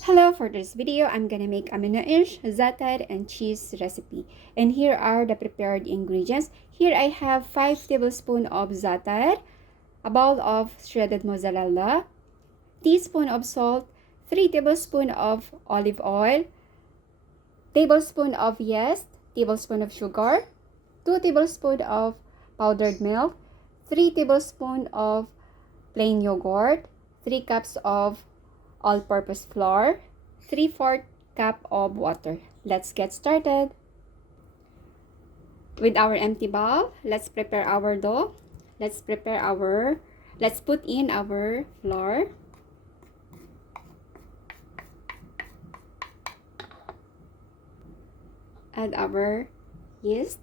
Hello, for this video, I'm gonna make a Manakish, zatar, and cheese recipe. And here are the prepared ingredients. Here I have 5 tablespoons of zatar, a bowl of shredded mozzarella, teaspoon of salt, 3 tablespoons of olive oil, tablespoon of yeast, tablespoon of sugar, 2 tablespoons of powdered milk, 3 tablespoons of plain yogurt, 3 cups of all-purpose flour, 3/4 cup of water. Let's get started. With our empty bowl, let's prepare our dough. Let's put in our flour. Add our yeast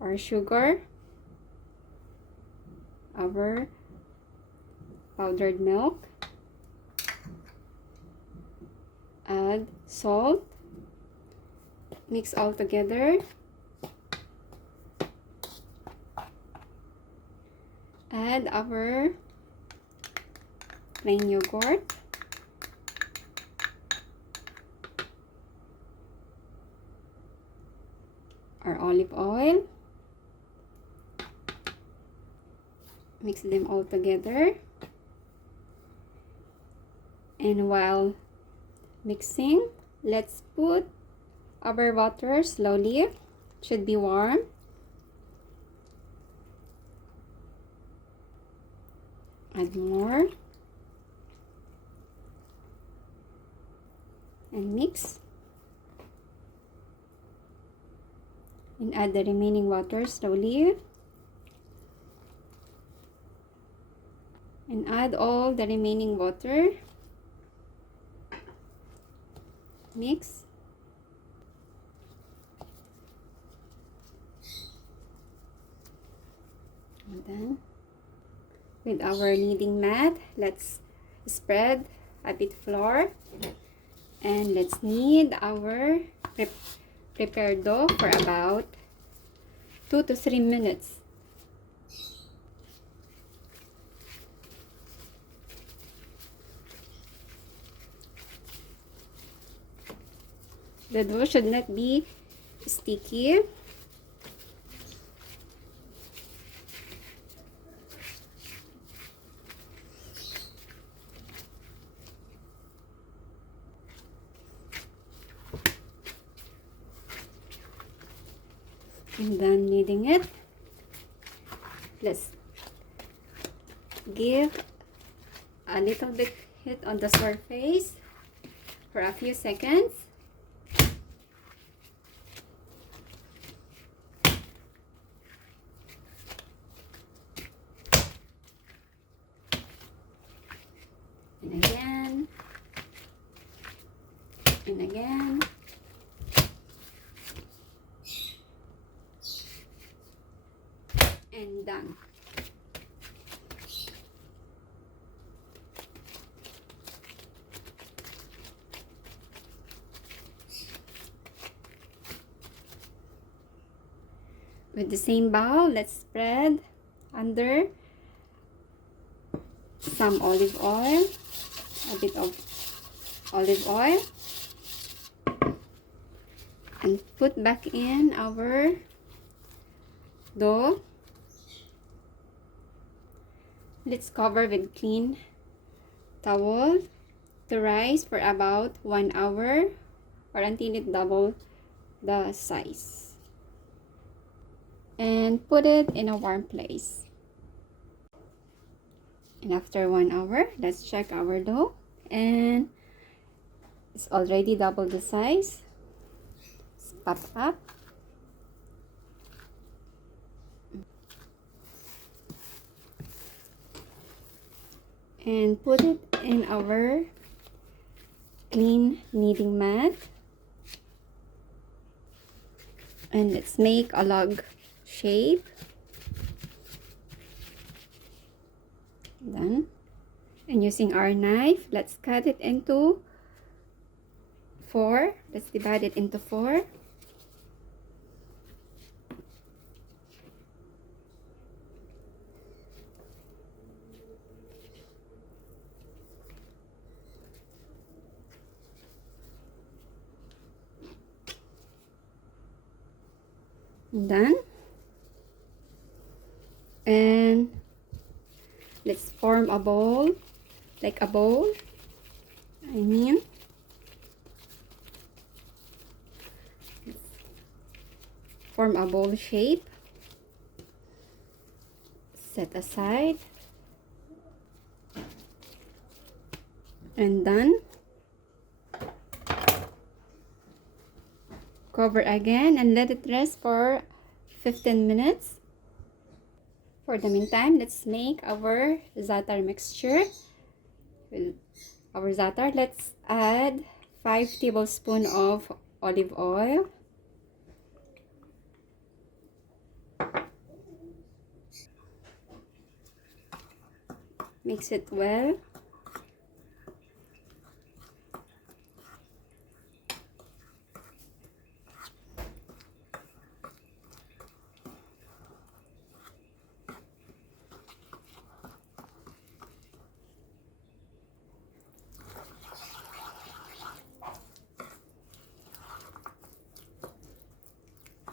or sugar, our powdered milk, add salt, mix all together, add our plain yogurt, our olive oil, mix them all together. And while mixing, let's put our water slowly. It should be warm. Add more. And mix. And add the remaining water slowly. And add all the remaining water. Mix. And then with our kneading mat, let's spread a bit flour and let's knead our prepared dough for about 2 to 3 minutes. The dough should not be sticky. I'm done kneading it. Let's give a little bit hit on the surface for a few seconds. And again, and again, and done. With the same bowl, let's spread under some olive oil, a bit of olive oil, and put back in our dough. Let's cover with clean towel to rise for about 1 hour or until it double the size. And put it in a warm place. And after 1 hour, let's check our dough, and it's already double the size. Let's pop up. And put it in our clean kneading mat. And let's make a log shape. Done. And using our knife, let's cut it into 4. Let's divide it into 4. Done. And let's form a bowl, like a bowl. I mean, let's form a bowl shape. Set aside. And done. Cover again and let it rest for 15 minutes. For the meantime, let's make our zaatar mixture. With our zaatar, let's add 5 tablespoons of olive oil. Mix it well.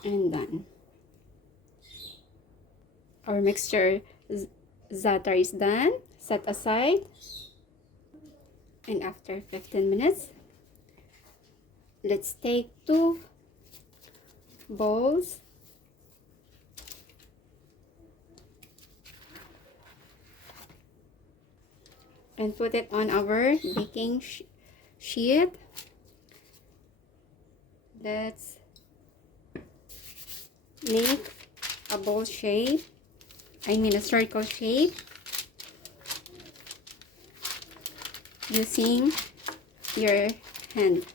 And done. Our mixture zaatar is done. Set aside. And after 15 minutes, let's take 2 bowls and put it on our baking sheet. Let's make a bowl shape, I mean a circle shape, using your hand.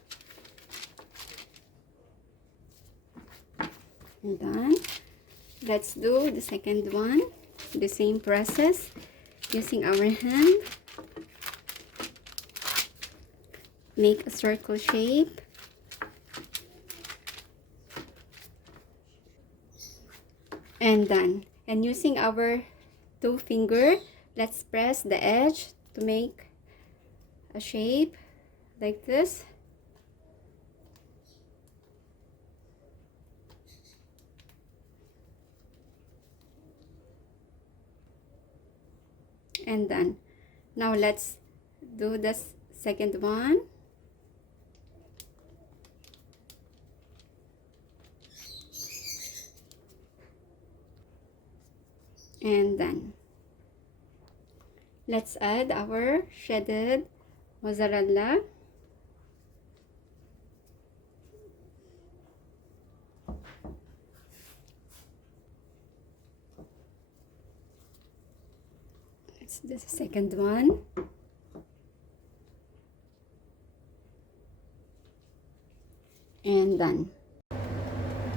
And done. Let's do the second one, the same process, using our hand. Make a circle shape. And done. And using our 2 fingers, let's press the edge to make a shape like this. And done. Now let's do the second one. And done. Let's add our shredded mozzarella. Let's do the second one. And done.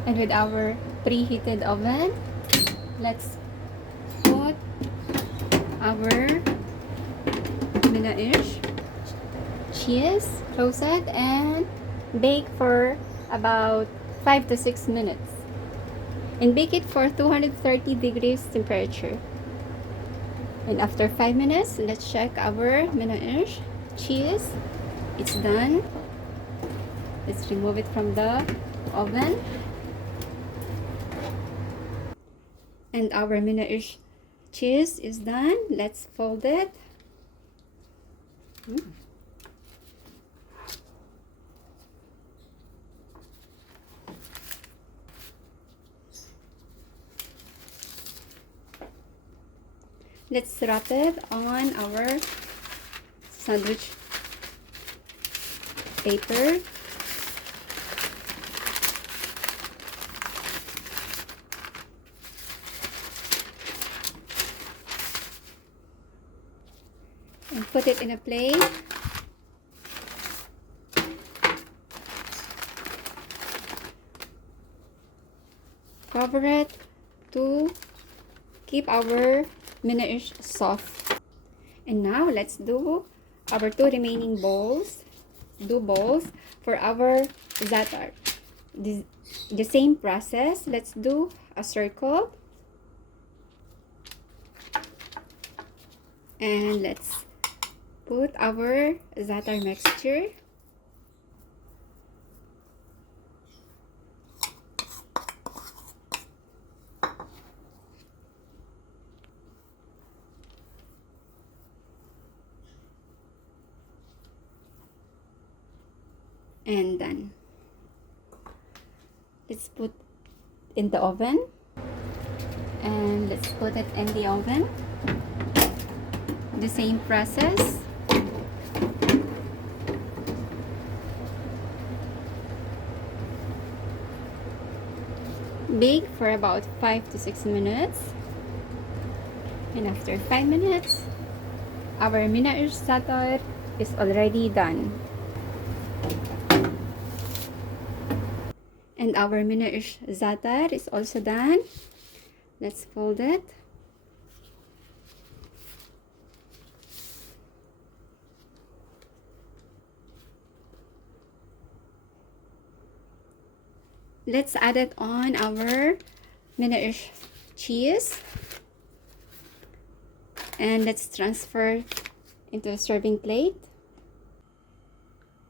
And with our preheated oven, let's put our Manakish cheese, close it, and bake for about 5 to 6 minutes. And bake it for 230 degrees temperature. And after 5 minutes, let's check our Manakish cheese. It's done. Let's remove it from the oven. And our Manakish cheese is done. Let's fold it. Let's wrap it on our sandwich paper. And put it in a plate. Cover it to keep our Manakish soft. And now let's do our 2 remaining bowls. 2 bowls for our zaatar. The same process. Let's do a circle. And let's put our zaatar mixture. And done. Let's put in the oven. And let's put it in the oven. The same process. Bake for about 5 to 6 minutes. And after 5 minutes, our Manakish zatar is already done. And our Manakish zatar is also done. Let's fold it. Let's add it on our Manakish cheese. And let's transfer into a serving plate.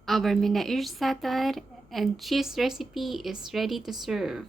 Our Manakish zatar and cheese recipe is ready to serve.